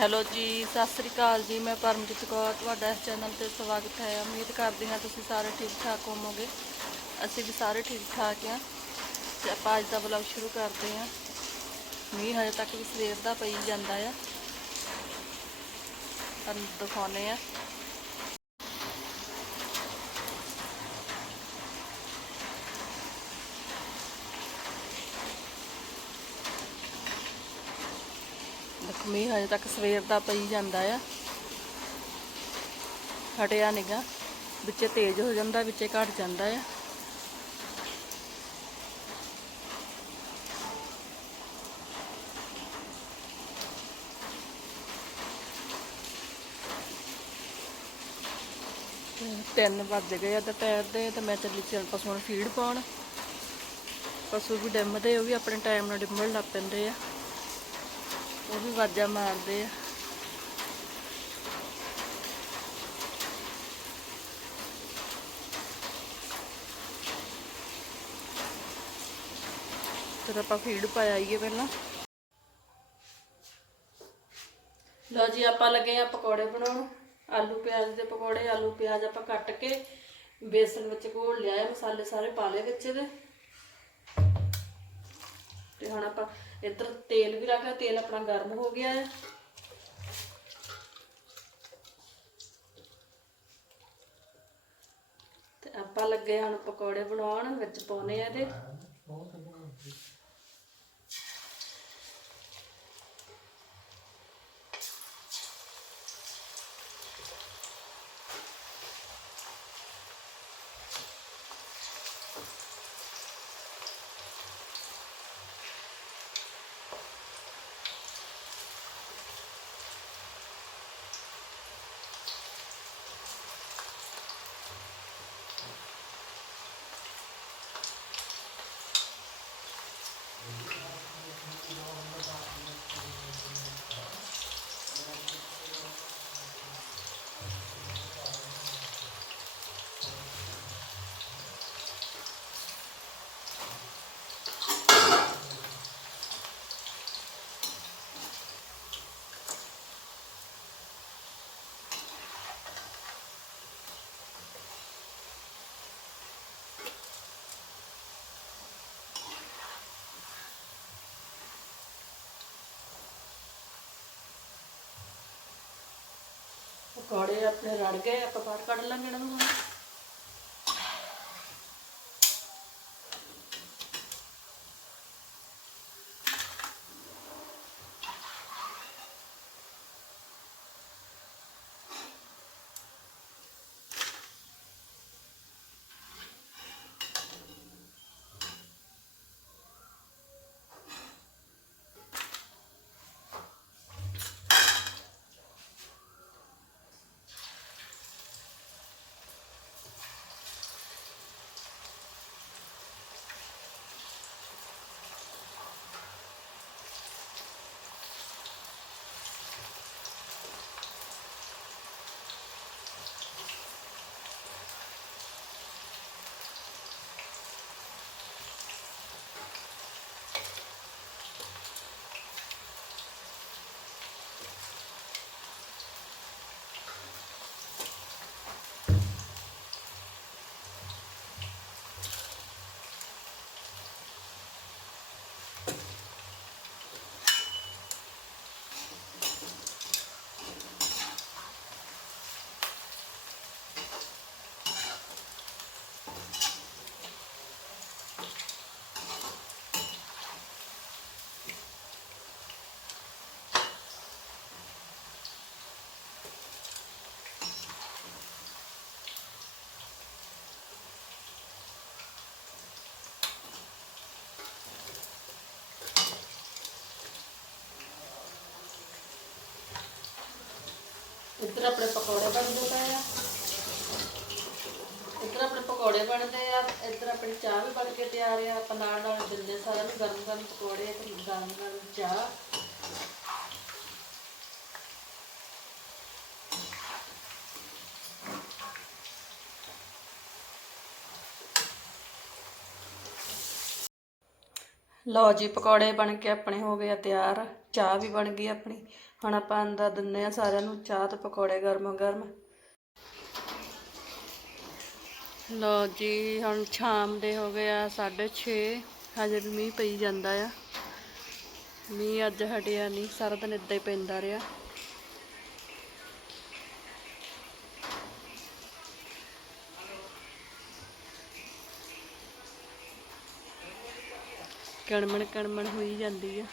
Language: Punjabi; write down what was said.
ਹੈਲੋ ਜੀ, ਸਤਿ ਸ੍ਰੀ ਅਕਾਲ ਜੀ। ਮੈਂ ਪਰਮਜੀਤ ਕੌਰ, ਤੁਹਾਡਾ ਇਸ ਚੈਨਲ ਤੇ ਸਵਾਗਤ ਹੈ। ਉਮੀਦ ਕਰਦੀ ਹਾਂ ਤੁਸੀਂ ਸਾਰੇ ਠੀਕ ਠਾਕ ਹੋਵੋਗੇ। ਅਸੀਂ ਵੀ ਸਾਰੇ ਠੀਕ ਠਾਕ ਹਾਂ ਤੇ ਆਪਾਂ ਅੱਜ ਦਾ ਵਲੌਗ ਸ਼ੁਰੂ ਕਰਦੇ ਹਾਂ। ਮੀਂਹ ਹਜੇ ਤੱਕ ਵੀ ਸਵੇਰ ਦਾ ਪਈ ਜਾਂਦਾ ਆ। ਤੁਹਾਨੂੰ ਦਿਖਾਉਨੇ ਆ ਮੀਂਹ ਹਜੇ ਤੱਕ ਸਵੇਰ ਦਾ ਪਈ ਜਾਂਦਾ ਆ। ਹਟਿਆ ਨਿਗਾ ਵਿੱਚੇ ਤੇਜ਼ ਹੋ ਜਾਂਦਾ, ਵਿੱਚੇ ਘਟ ਜਾਂਦਾ ਆ। ਤਿੰਨ ਵੱਜ ਗਏ ਆ ਦੁਪਹਿਰ ਦੇ, ਤੇ ਮੈਂ ਚੱਲੀ ਚੱਲ ਪਸ਼ੂਆਂ ਨੂੰ ਫੀਡ ਪਾਉਣ। ਪਸ਼ੂ ਵੀ ਡਿੰਮਦੇ ਉਹ ਵੀ ਆਪਣੇ ਟਾਈਮ ਨਾਲ ਡਿੰਮਣ ਲੱਗ ਪੈਂਦੇ ਆ। ਉਹ ਵੀ ਵਾਜਾਂ ਮਾਰਦੇ ਆ। ਫਿਰ ਆਪਾਂ ਫੀਡ ਪਾਇਆ ਪਹਿਲਾਂ। ਲਓ ਜੀ, ਆਪਾਂ ਲੱਗੇ ਆ ਪਕੌੜੇ ਬਣਾਉਣ। ਆਲੂ ਪਿਆਜ਼ ਦੇ ਪਕੌੜੇ, ਆਲੂ ਪਿਆਜ਼ ਆਪਾਂ ਕੱਟ ਕੇ ਬੇਸਨ ਵਿੱਚ ਘੋਲ ਲਿਆ ਮਸਾਲੇ ਸਾਰੇ ਪਾ ਲਏ ਵਿੱਚ ਇਹਦੇ। ਤੇ ਹੁਣ ਆਪਾਂ ਇੱਧਰ ਤੇਲ ਵੀ ਰੱਖਿਆ ਤੇਲ ਆਪਣਾ ਗਰਮ ਹੋ ਗਿਆ ਹੈ। ਤੇ ਆਪਾਂ ਲੱਗੇ ਹੁਣ ਪਕੌੜੇ ਬਣਾਉਣ, ਵਿੱਚ ਪਾਉਨੇ ਆ ਇਹਦੇ। ਪਕੌੜੇ ਆਪਣੇ ਰੜ ਗਏ ਆਪਾਂ ਬਾਹਰ ਕੱਢ ਲਾਂਗੇ ਇਹਨਾਂ ਨੂੰ ਇੱਧਰ ਆਪਣੇ ਪਕੌੜੇ ਬਣਦੇ ਪਏ ਆ। ਇੱਧਰ ਆਪਣੇ ਪਕੌੜੇ ਬਣਦੇ ਆ। ਇੱਧਰ ਆਪਣੀ ਚਾਹ ਵੀ ਬਣ ਕੇ ਤਿਆਰ ਆ। ਆਪਾਂ ਨਾਲ ਨਾਲ ਦਿੰਦੇ ਸਾਰਿਆਂ ਨੂੰ ਗਰਮ ਗਰਮ ਪਕੌੜੇ ਤੇ ਗਰਮ ਗਰਮ ਚਾਹ। ਲਓ ਜੀ, ਪਕੌੜੇ ਬਣ ਕੇ ਆਪਣੇ ਹੋ ਗਏ ਆ ਤਿਆਰ। ਚਾਹ ਵੀ ਬਣ ਗਈ ਆਪਣੀ। ਹੁਣ ਆਪਾਂ ਅੰਦਰ ਦਿੰਨੇ ਆ ਸਾਰਿਆਂ ਨੂੰ ਚਾਹ ਤੇ ਪਕੌੜੇ ਗਰਮ ਗਰਮ। ਲਓ ਜੀ, ਹੁਣ ਸ਼ਾਮ ਦੇ ਹੋ ਗਏ ਆ 6:30 ਹਜੇ ਵੀ ਮੀਂਹ ਪਈ ਜਾਂਦਾ ਆ। ਮੀਂਹ ਅੱਜ ਹਟਿਆ ਨਹੀਂ, ਸਾਰਾ ਦਿਨ ਇਦਾਂ ਹੀ ਪੈਂਦਾ ਰਿਹਾ। ਕਣਮਣ ਕਣਮਣ ਹੋਈ ਜਾਂਦੀ ਆ।